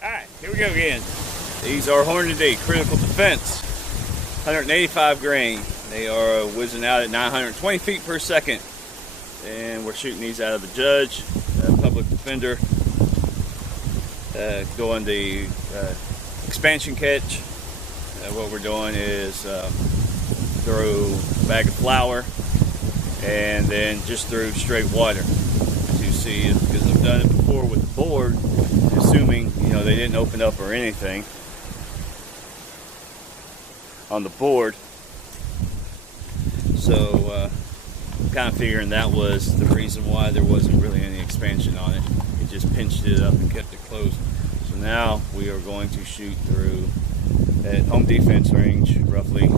Alright, here we go again. These are Hornady Critical Defense, 185 grain. They are whizzing out at 920 feet per second. And we're shooting these out of the Judge, public defender, going the expansion catch. What we're doing is throw a bag of flour and then just through straight water. As you see, because I've done it before with the board, assuming they didn't open up or anything on the board. So kind of figuring that was the reason why there wasn't really any expansion on it. It just pinched it up and kept it closed. So now we are going to shoot through at home defense range roughly.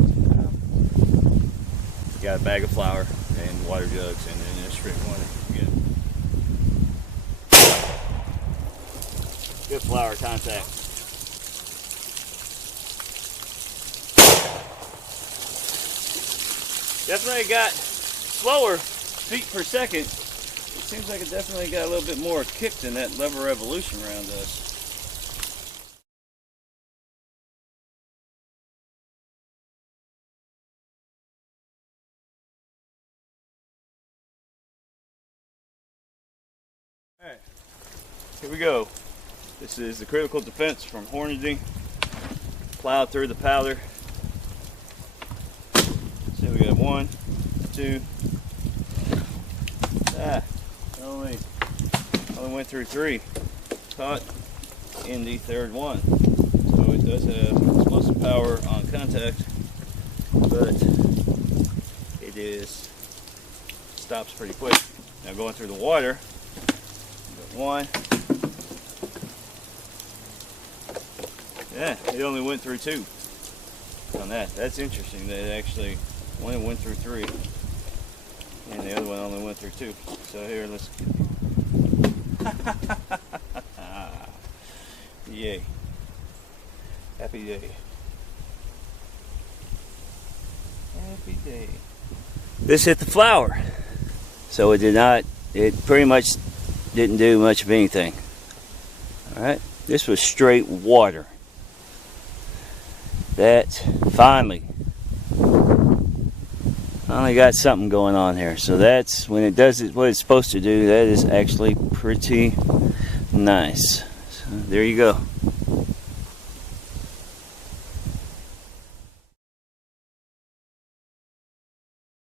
Got a bag of flour and water jugs and then just straight water again. Good flour contact. Definitely got slower feet per second. It seems like it definitely got a little bit more kick than that lever revolution round does. Alright, here we go. This is the Critical Defense from Hornady. Plowed through the powder. So we got 1, 2. Only went through 3. Caught in the third one. So it does have explosive power on contact, but it stops pretty quick. Now going through the water, got 1. Yeah, it only went through 2 on that. That's interesting that it actually one went through 3 and the other one only went through 2. So here, let's yay. Happy day. Happy day. This hit the flour. So it pretty much didn't do much of anything. Alright, this was straight water. That finally got something going on here. So that's when it does what it's supposed to do. That is actually pretty nice. So there you go.